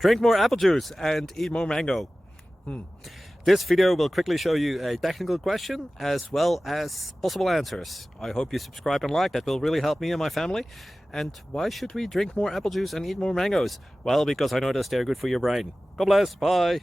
Drink more apple juice and eat more mango. This video will quickly show you a technical question as well as possible answers. I hope you subscribe and like, that will really help me and my family. And why should we drink more apple juice and eat more mangoes? Well, because I noticed they're good for your brain. God bless, bye!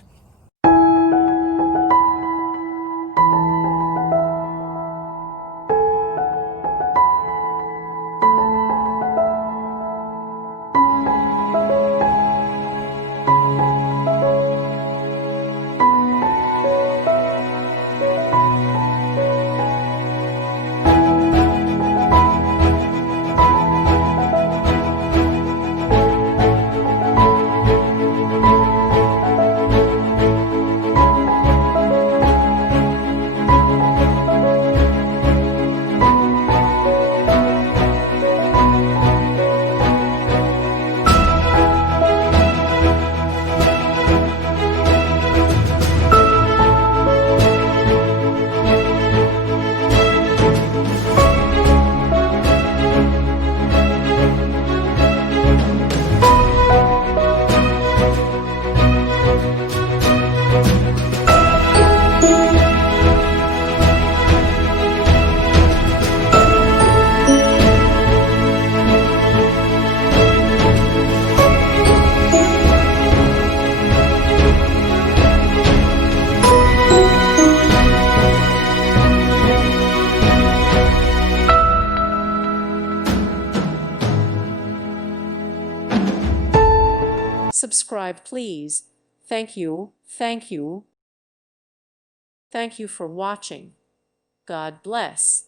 Subscribe, please. Thank you. Thank you. Thank you for watching. God bless.